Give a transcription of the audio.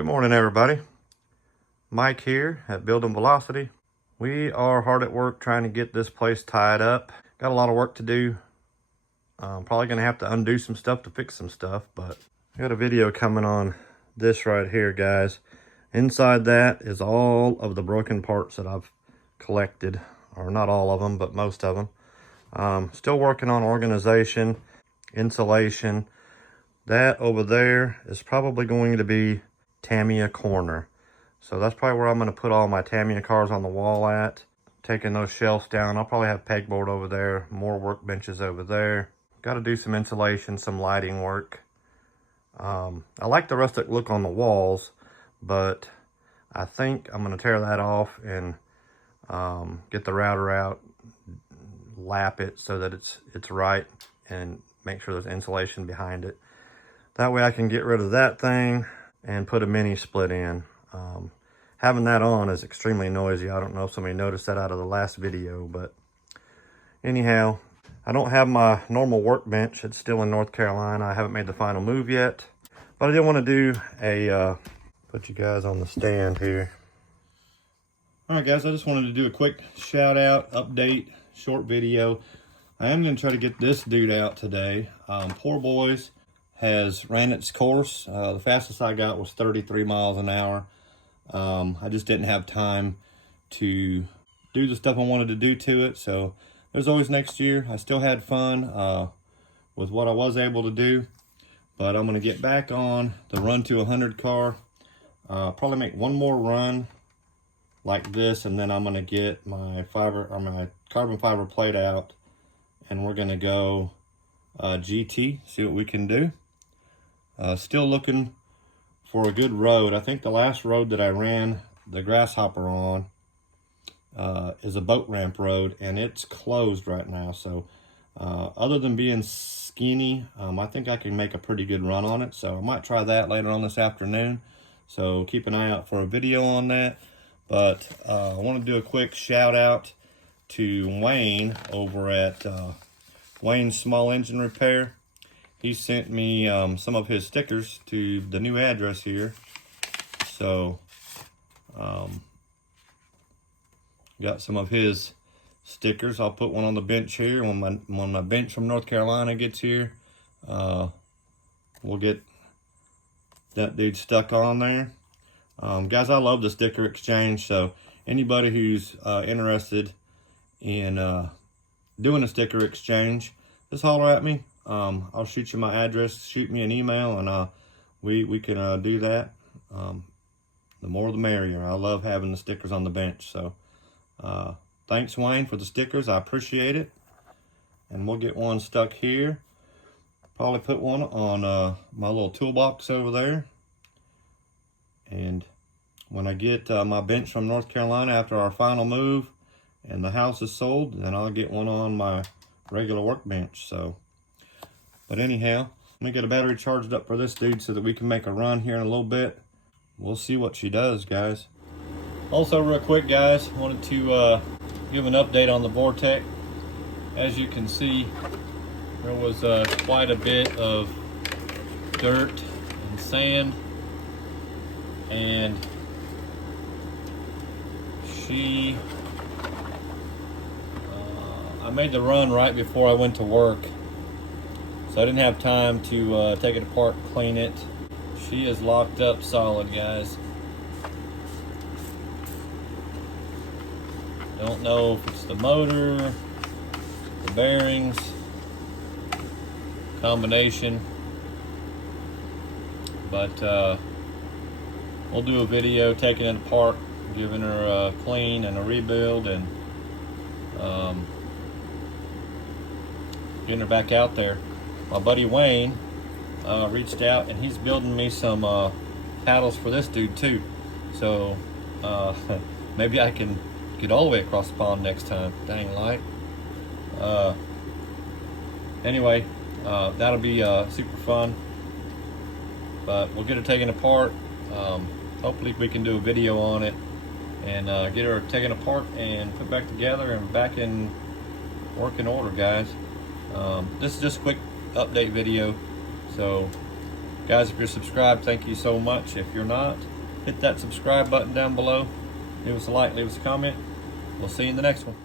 Good morning, everybody. Mike here at Building Velocity. We are hard at work trying to get this place tied up. Got a lot of work to do. Probably gonna have to undo some stuff to fix some stuff, but I got a video coming on this right here, guys. Inside that is all of the broken parts that I've collected, or not all of them, but most of them. Still working on organization, insulation. That over there is probably going to be Tamiya corner. So that's probably where I'm going to put all my Tamiya cars on the wall at. Taking those shelves down. I'll probably have pegboard over there, more workbenches over there. Got to do some insulation, some lighting work. I like the rustic look on the walls, but I think I'm going to tear that off and get the router out, lap it so that it's right, and make sure there's insulation behind it. That way I can get rid of that thing and put a mini split in. Having that on is extremely noisy. I don't know if somebody noticed that out of the last video, but anyhow, I don't have my normal workbench. It's still in North Carolina. I haven't made the final move yet, but I did want to do a, put you guys on the stand here. All right, guys, I just wanted to do a quick shout out, update, short video. I am going to try to get this dude out today. Poor boys has ran its course. The fastest I got was 33 miles an hour. I just didn't have time to do the stuff I wanted to do to it. So there's always next year. I still had fun with what I was able to do, but I'm gonna get back on the run to 100 car. Probably make one more run like this, and then I'm gonna get my fiber or my carbon fiber plate out, and we're gonna go GT, see what we can do. Still looking for a good road. I think the last road that I ran the grasshopper on is a boat ramp road, and it's closed right now. So other than being skinny, I think I can make a pretty good run on it. So I might try that later on this afternoon. So keep an eye out for a video on that. But I want to do a quick shout out to Wayne over at Wayne's Small Engine Repair. He sent me some of his stickers to the new address here. So, got some of his stickers. I'll put one on the bench here. When my bench from North Carolina gets here, we'll get that dude stuck on there. Guys, I love the sticker exchange. So anybody who's interested in doing a sticker exchange, just holler at me. I'll shoot you my address, shoot me an email, and we can do that. The more the merrier. I love having the stickers on the bench. So thanks, Wayne, for the stickers. I appreciate it. And we'll get one stuck here. Probably put one on my little toolbox over there. And when I get my bench from North Carolina after our final move and the house is sold, then I'll get one on my regular workbench. So, but anyhow, let me get a battery charged up for this dude so that we can make a run here in a little bit. We'll see what she does, guys. Also, real quick, guys, wanted to give an update on the Vorteks. As you can see, there was quite a bit of dirt and sand, and I made the run right before I went to work, so I didn't have time to take it apart and clean it. She is locked up solid, guys. Don't know if it's the motor, the bearings, combination, but we'll do a video taking it apart, giving her a clean and a rebuild, and getting her back out there. My buddy Wayne reached out, and he's building me some paddles for this dude too. So maybe I can get all the way across the pond next time. Dang light. Anyway, that'll be super fun. But we'll get her taken apart. Hopefully we can do a video on it and get her taken apart and put back together and back in working order, guys. This is just a quick update video. So Guys, if you're subscribed, thank you so much. If you're not, hit that subscribe button down below. Leave us a like, leave us a comment. We'll see you in the next one.